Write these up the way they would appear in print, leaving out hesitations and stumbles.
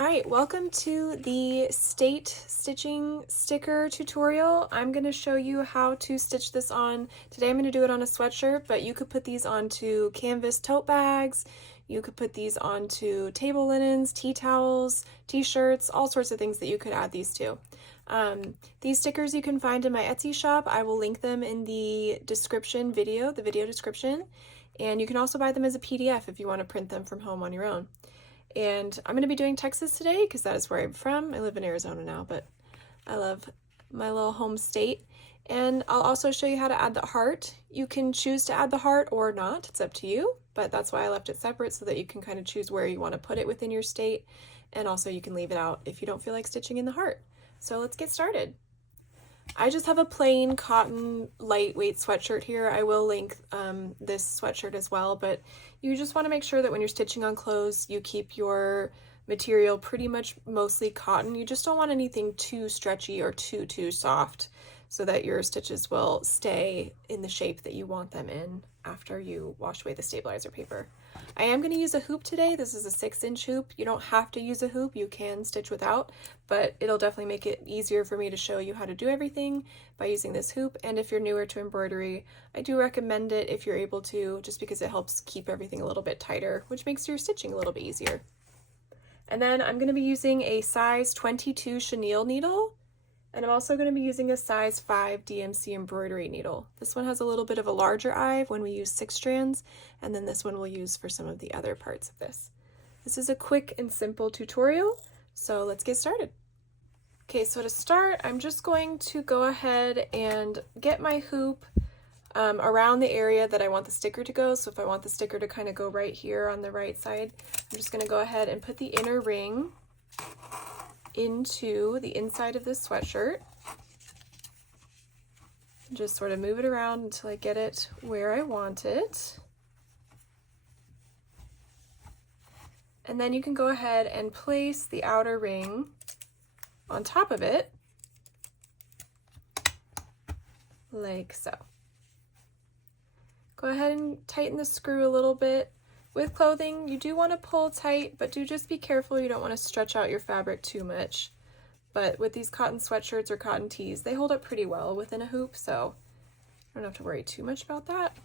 All right, welcome to the state stitching sticker tutorial. I'm going to show you how to stitch this on. Today I'm going to do it on a sweatshirt, but you could put these onto canvas tote bags. You could put these onto table linens, tea towels, t-shirts, all sorts of things that you could add these to. These stickers you can find in my Etsy shop. I will link them in the description video, the video description. And you can also buy them as a PDF if you want to print them from home on your own. And I'm going to be doing Texas today because that is where I'm from. I live in Arizona now, but I love my little home state. And I'll also show you how to add the heart. You can choose to add the heart or not, it's up to you, but that's why I left it separate so that you can kind of choose where you want to put it within your state. And also you can leave it out if you don't feel like stitching in the heart. So let's get started. I just have a plain cotton lightweight sweatshirt here. I will link this sweatshirt as well, but you just want to make sure that when you're stitching on clothes, you keep your material pretty much mostly cotton. You just don't want anything too stretchy or too soft so that your stitches will stay in the shape that you want them in after you wash away the stabilizer paper. I am going to use a hoop today. This is a 6-inch hoop. You don't have to use a hoop. You can stitch without, but it'll definitely make it easier for me to show you how to do everything by using this hoop. And if you're newer to embroidery, I do recommend it if you're able to, just because it helps keep everything a little bit tighter, which makes your stitching a little bit easier. And then I'm going to be using a size 22 chenille needle. And I'm also going to be using a size 5 DMC embroidery needle. This one has a little bit of a larger eye when we use 6 strands, and then this one we'll use for some of the other parts of this. This is a quick and simple tutorial, so let's get started. Okay, so to start, I'm just going to go ahead and get my hoop around the area that I want the sticker to go. So if I want the sticker to kind of go right here on the right side, I'm just going to go ahead and put the inner ring into the inside of this sweatshirt. Just sort of move it around until I get it where I want it. And then you can go ahead and place the outer ring on top of it, like so. Go ahead and tighten the screw a little bit. With clothing, you do want to pull tight, but do just be careful. You don't want to stretch out your fabric too much. But with these cotton sweatshirts or cotton tees, they hold up pretty well within a hoop, so I don't have to worry too much about that.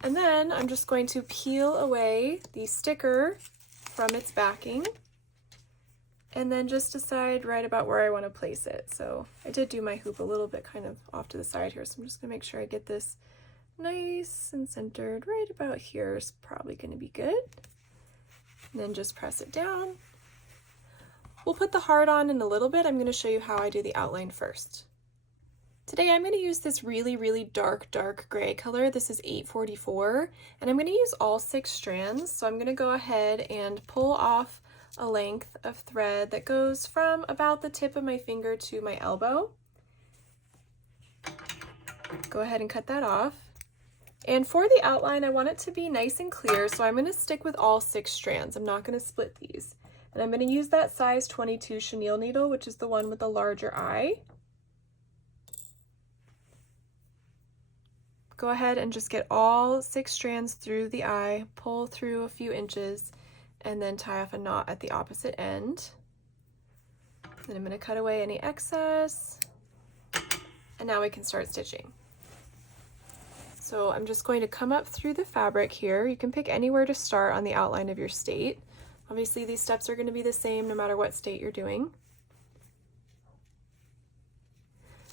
And then I'm just going to peel away the sticker from its backing and then just decide right about where I want to place it. So I did do my hoop a little bit kind of off to the side here, so I'm just going to make sure I get this nice and centered right about here is probably going to be good. And then just press it down. We'll put the heart on in a little bit. I'm going to show you how I do the outline first. Today I'm going to use this really dark gray color. This is 844, and I'm going to use all 6 strands. So I'm going to go ahead and pull off a length of thread that goes from about the tip of my finger to my elbow. Go ahead and cut that off. And for the outline, I want it to be nice and clear, so I'm going to stick with all 6 strands. I'm not going to split these. And I'm going to use that size 22 chenille needle, which is the one with the larger eye. Go ahead and just get all 6 strands through the eye, pull through a few inches, and then tie off a knot at the opposite end. Then I'm going to cut away any excess, and now we can start stitching. So I'm just going to come up through the fabric here. You can pick anywhere to start on the outline of your state. Obviously these steps are going to be the same no matter what state you're doing.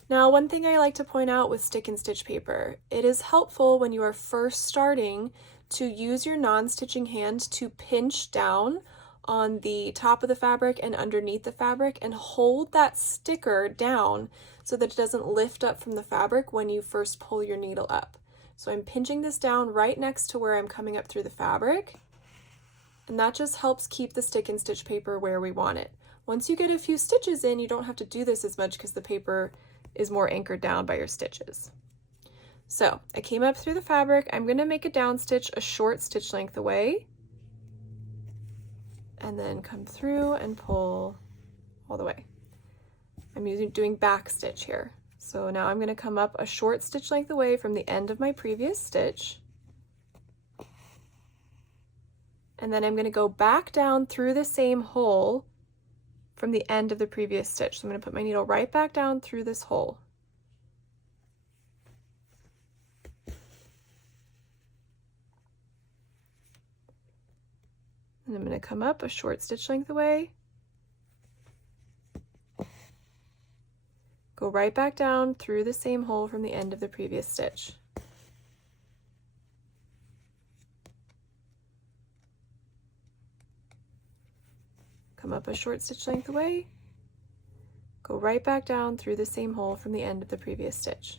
Now, one thing I like to point out with stick and stitch paper, it is helpful when you are first starting to use your non-stitching hand to pinch down on the top of the fabric and underneath the fabric and hold that sticker down so that it doesn't lift up from the fabric when you first pull your needle up. So I'm pinching this down right next to where I'm coming up through the fabric, and that just helps keep the stick and stitch paper where we want it. Once you get a few stitches in, you don't have to do this as much because the paper is more anchored down by your stitches. So I came up through the fabric. I'm going to make a down stitch a short stitch length away, and then come through and pull all the way. I'm doing back stitch here. So now I'm going to come up a short stitch length away from the end of my previous stitch, And then I'm going to go back down through the same hole from the end of the previous stitch. So I'm going to put my needle right back down through this hole. And I'm going to come up a short stitch length away, go right back down through the same hole from the end of the previous stitch. Come up a short stitch length away, go right back down through the same hole from the end of the previous stitch.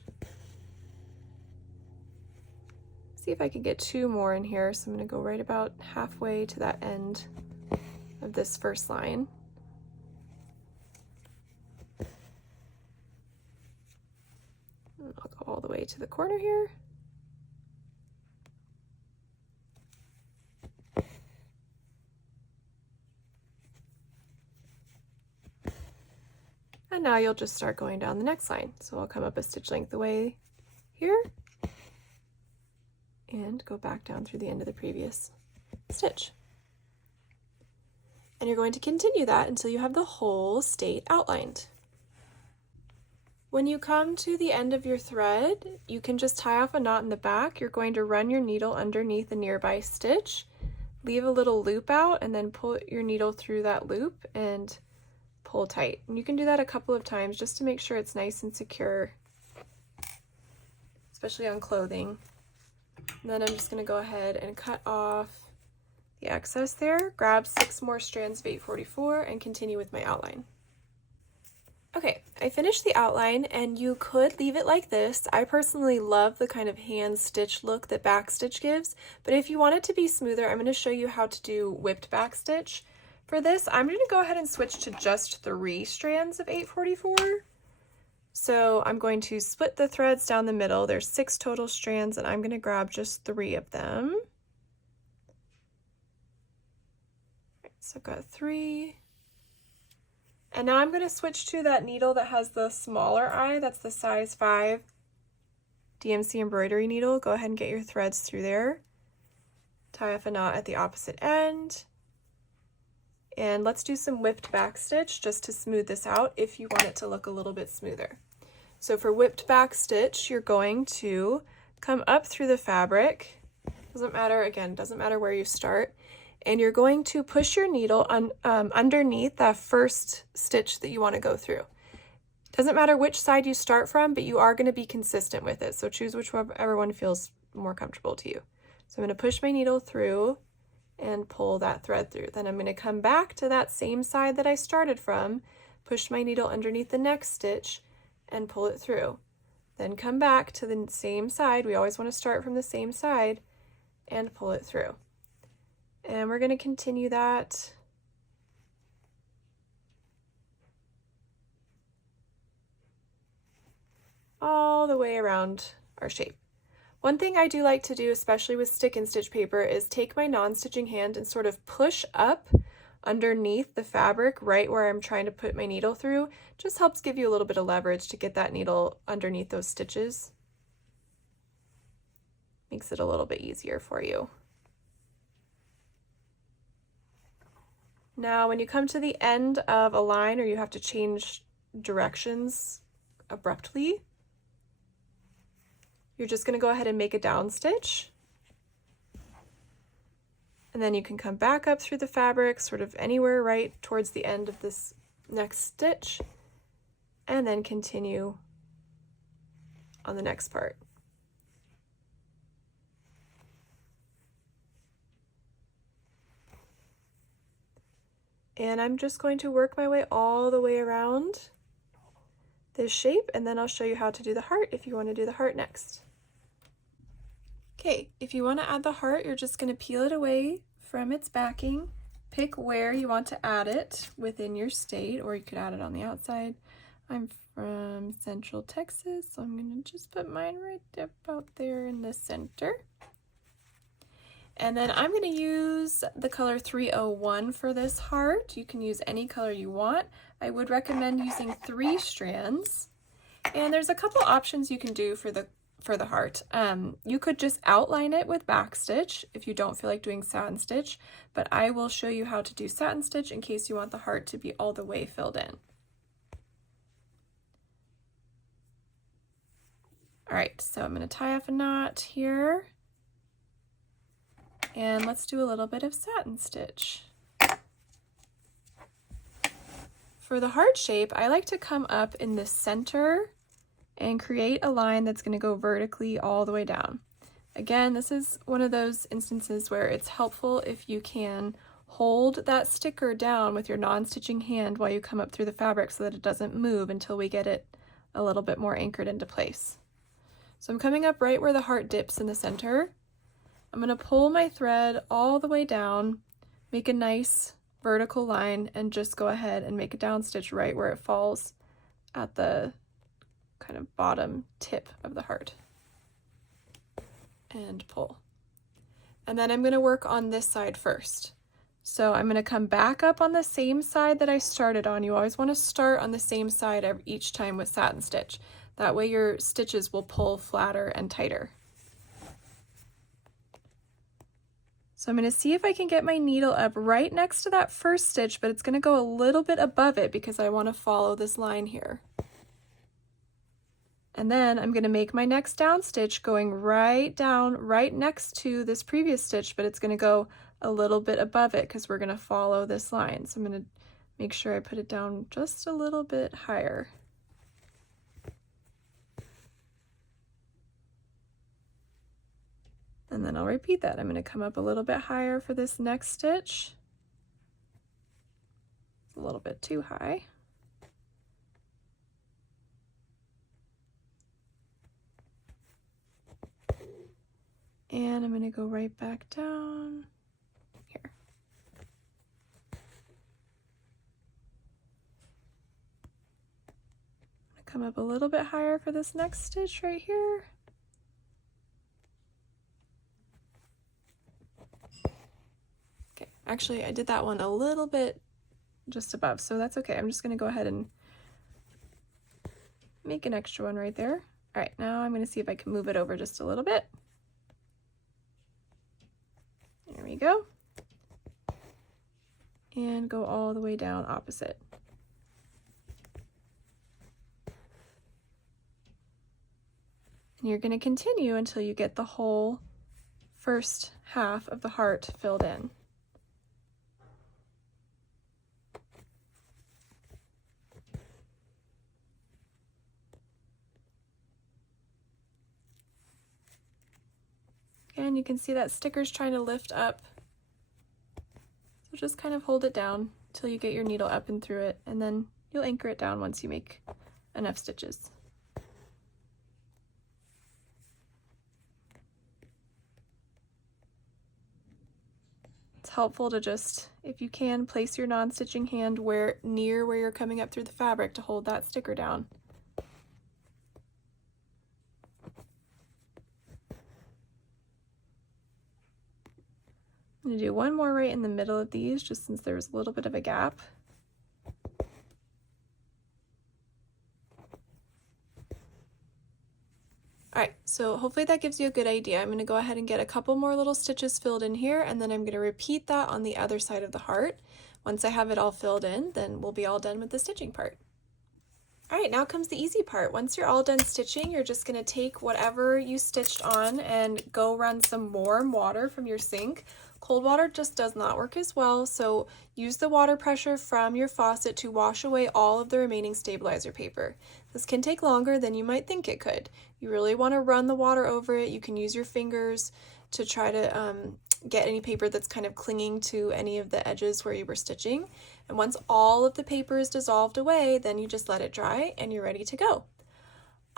See if I can get 2 more in here, so I'm going to go right about halfway to that end of this first line. And I'll go all the way to the corner here. And now you'll just start going down the next line. So I'll come up a stitch length away here and go back down through the end of the previous stitch. And you're going to continue that until you have the whole state outlined. When you come to the end of your thread, you can just tie off a knot in the back. You're going to run your needle underneath a nearby stitch, leave a little loop out, and then pull your needle through that loop and pull tight. And you can do that a couple of times just to make sure it's nice and secure, especially on clothing. And then I'm just going to go ahead and cut off the excess there, grab 6 more strands of 844 and continue with my outline. Okay, I finished the outline, and you could leave it like this. I personally love the kind of hand stitch look that back stitch gives, but if you want it to be smoother, I'm going to show you how to do whipped back stitch. For this, I'm going to go ahead and switch to just 3 strands of 844. So I'm going to split the threads down the middle. There's 6 total strands, and I'm going to grab just 3 of them. Right, so I've got 3. And now I'm going to switch to that needle that has the smaller eye. That's the size 5 DMC embroidery needle. Go ahead and get your threads through there. Tie off a knot at the opposite end. And let's do some whipped back stitch just to smooth this out if you want it to look a little bit smoother. So for whipped back stitch, you're going to come up through the fabric. Doesn't matter, again, doesn't matter where you start. And you're going to push your needle underneath that first stitch that you want to go through. Doesn't matter which side you start from, but you are going to be consistent with it. So choose whichever one feels more comfortable to you. So I'm going to push my needle through and pull that thread through. Then I'm going to come back to that same side that I started from, push my needle underneath the next stitch and pull it through. Then come back to the same side. We always want to start from the same side and pull it through. And we're going to continue that all the way around our shape. One thing I do like to do, especially with stick and stitch paper, is take my non-stitching hand and sort of push up underneath the fabric right where I'm trying to put my needle through. Just helps give you a little bit of leverage to get that needle underneath those stitches. Makes it a little bit easier for you. Now, when you come to the end of a line or you have to change directions abruptly, you're just going to go ahead and make a down stitch. And then you can come back up through the fabric, sort of anywhere right towards the end of this next stitch, and then continue on the next part. And I'm just going to work my way all the way around this shape, and then I'll show you how to do the heart if you want to do the heart next. Okay, if you want to add the heart, you're just going to peel it away from its backing, pick where you want to add it within your state, or you could add it on the outside. I'm from Central Texas, so I'm going to just put mine right about there in the center. And then I'm going to use the color 301 for this heart. You can use any color you want. I would recommend using 3 strands. And there's a couple options you can do for for the heart. You could just outline it with backstitch if you don't feel like doing satin stitch, but I will show you how to do satin stitch in case you want the heart to be all the way filled in. All right, so I'm going to tie off a knot here, and let's do a little bit of satin stitch. For the heart shape, I like to come up in the center and create a line that's going to go vertically all the way down. Again, this is one of those instances where it's helpful if you can hold that sticker down with your non-stitching hand while you come up through the fabric so that it doesn't move until we get it a little bit more anchored into place. So I'm coming up right where the heart dips in the center. I'm going to pull my thread all the way down, make a nice vertical line, and just go ahead and make a down stitch right where it falls at the kind of bottom tip of the heart. And pull. And then I'm going to work on this side first. So I'm going to come back up on the same side that I started on. You always want to start on the same side each time with satin stitch. That way your stitches will pull flatter and tighter. So I'm going to see if I can get my needle up right next to that first stitch, but it's going to go a little bit above it because I want to follow this line here. And then I'm going to make my next down stitch going right down right next to this previous stitch, but it's going to go a little bit above it because we're going to follow this line. So I'm going to make sure I put it down just a little bit higher. And then I'll repeat that. I'm going to come up a little bit higher for this next stitch. It's a little bit too high. And I'm going to go right back down here. I'm going to come up a little bit higher for this next stitch right here. Okay, actually I did that one a little bit just above, so that's okay. I'm just going to go ahead and make an extra one right there. All right, now I'm going to see if I can move it over just a little bit. There we go. And go all the way down opposite. And you're going to continue until you get the whole first half of the heart filled in. And you can see that sticker's trying to lift up. So just kind of hold it down till you get your needle up and through it, and then you'll anchor it down once you make enough stitches. It's helpful to just, if you can, place your non-stitching hand near where you're coming up through the fabric to hold that sticker down. I'm going to do one more right in the middle of these, just since there's a little bit of a gap. All right, so hopefully that gives you a good idea. I'm going to go ahead and get a couple more little stitches filled in here, and then I'm going to repeat that on the other side of the heart. Once I have it all filled in, then we'll be all done with the stitching part. All right, now comes the easy part. Once you're all done stitching, you're just going to take whatever you stitched on and go run some warm water from your sink. Cold water just does not work as well, so use the water pressure from your faucet to wash away all of the remaining stabilizer paper. This can take longer than you might think it could. You really want to run the water over it. You can use your fingers to try to get any paper that's kind of clinging to any of the edges where you were stitching. And once all of the paper is dissolved away, then you just let it dry and you're ready to go.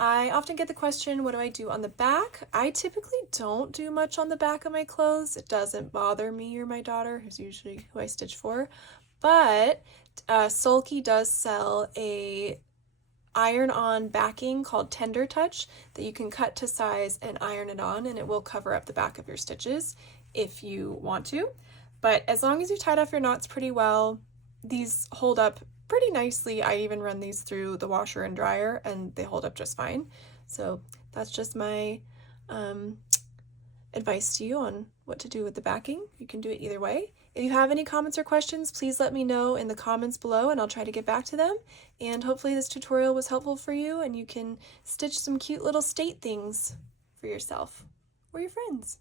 I often get the question, what do I do on the back? I typically don't do much on the back of my clothes. It doesn't bother me or my daughter, who's usually who I stitch for, but Sulky does sell a iron-on backing called Tender Touch that you can cut to size and iron it on, and it will cover up the back of your stitches if you want to. But as long as you tied off your knots pretty well, these hold up pretty nicely. I even run these through the washer and dryer and they hold up just fine. So that's just my advice to you on what to do with the backing. You can do it either way. If you have any comments or questions, please let me know in the comments below and I'll try to get back to them. And hopefully this tutorial was helpful for you and you can stitch some cute little state things for yourself or your friends.